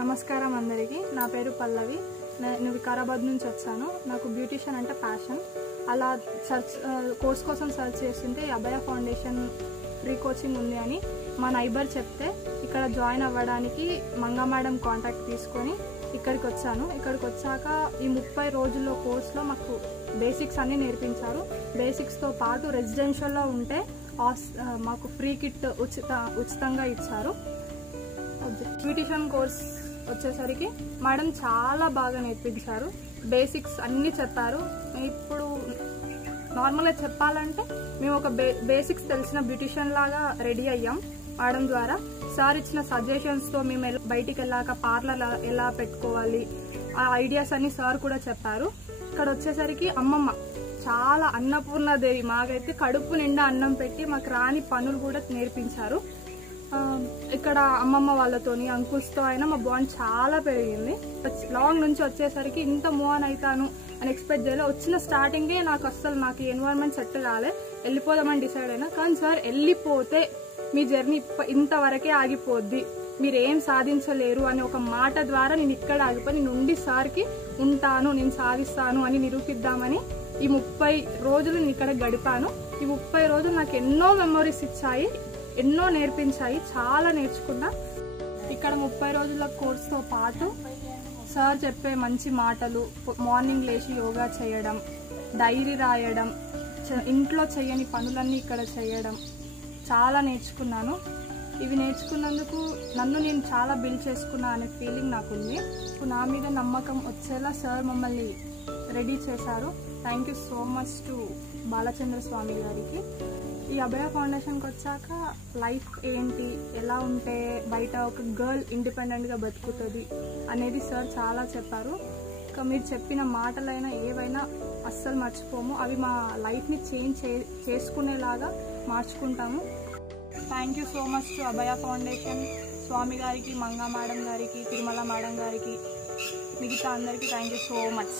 నమస్కారం అందరికీ. నా పేరు పల్లవి. నేను వికారాబాద్ నుంచి వచ్చాను. నాకు బ్యూటిషియన్ అంటే ప్యాషన్. అలా కోర్స్ కోసం సర్చ్ చేస్తుంటే అభయ ఫౌండేషన్ ఫ్రీ కోచింగ్ ఉంది అని మా నైబర్ చెప్తే ఇక్కడ జాయిన్ అవ్వడానికి మంగా మేడం కాంటాక్ట్ తీసుకొని ఇక్కడికి వచ్చాను. ఇక్కడికి వచ్చాక ఈ 30 రోజుల్లో కోర్సులో మాకు బేసిక్స్ అన్నీ నేర్పించారు. బేసిక్స్తో పాటు రెసిడెన్షియల్లో ఉంటే మాకు ఫ్రీ కిట్ ఉచితంగా ఇచ్చారు. బ్యూటిషియన్ కోర్స్ వచ్చేసరికి మేడం చాలా బాగా నేర్పించారు. బేసిక్స్ అన్నీ చెప్పారు. ఇప్పుడు నార్మల్గా చెప్పాలంటే మేము ఒక బేసిక్స్ తెలిసిన బ్యూటిషియన్ లాగా రెడీ అయ్యాం మేడం ద్వారా. సార్ ఇచ్చిన సజెషన్స్తో మేము బయటికి వెళ్ళాక పార్లర్ ఎలా పెట్టుకోవాలి ఆ ఐడియాస్ అన్ని సార్ కూడా చెప్పారు. ఇక్కడ వచ్చేసరికి అమ్మమ్మ చాలా అన్నపూర్ణాదేవి, మాకైతే కడుపు నిండా అన్నం పెట్టి మాకు రాని పనులు కూడా నేర్పించారు. ఇక్కడ అమ్మమ్మ వాళ్ళతోని అంకుల్స్తో అయినా మా బాండ్ చాలా పెరిగింది. లాంగ్ నుంచి వచ్చేసరికి ఇంత మూవ్ ఆన్ అవుతాను అని ఎక్స్పెక్ట్ చేయలే. వచ్చిన స్టార్టింగే నాకు ఈ ఎన్వైరన్మెంట్ సెట్ కాలే, వెళ్ళిపోదామని డిసైడ్ అయినా. కానీ సార్ వెళ్ళిపోతే మీ జర్నీ ఇంతవరకే ఆగిపోద్ది, మీరేం సాధించలేరు అని ఒక మాట ద్వారా నేను ఇక్కడ ఆగిపోయి నేను ఉండి సార్కి ఉంటాను, నేను సాధిస్తాను అని నిరూపిద్దామని ఈ 30 రోజులు నేను ఇక్కడ గడిపాను. ఈ 30 రోజులు నాకు ఎన్నో మెమొరీస్ ఇచ్చాయి, ఎన్నో నేర్పించాయి, చాలా నేర్చుకున్నా. ఇక్కడ 30 రోజుల కోర్సుతో పాటు సార్ చెప్పే మంచి మాటలు, మార్నింగ్ లేచి యోగా చేయడం, డైరీ రాయడం, ఇంట్లో చేయని పనులన్నీ ఇక్కడ చేయడం చాలా నేర్చుకున్నాను. ఇవి నేర్చుకున్నందుకు నన్ను నేను చాలా బిల్డ్ చేసుకున్నా అనే ఫీలింగ్ నాకుంది. నా మీద నమ్మకం వచ్చేలా సార్ మమ్మల్ని రెడీ చేశారు. Thank you so much to Balachandra Swami గారికి. ఈ అభయ ఫౌండేషన్కి వచ్చాక లైఫ్ ఏంటి, ఎలా ఉంటే బయట ఒక గర్ల్ ఇండిపెండెంట్గా బతుకుతుంది అనేది సార్ చాలా చెప్పారు. ఇంకా మీరు చెప్పిన మాటలైనా ఏవైనా అస్సలు మర్చిపోము. అవి మా లైఫ్ని చేంజ్ చేసుకునేలాగా మార్చుకుంటాము. Thank you so much to Abhaya foundation, Swami గారికి, మంగా మేడం గారికి, తిరుమల మేడం గారికి, మిగతా అందరికీ థ్యాంక్ యూ సో మచ్.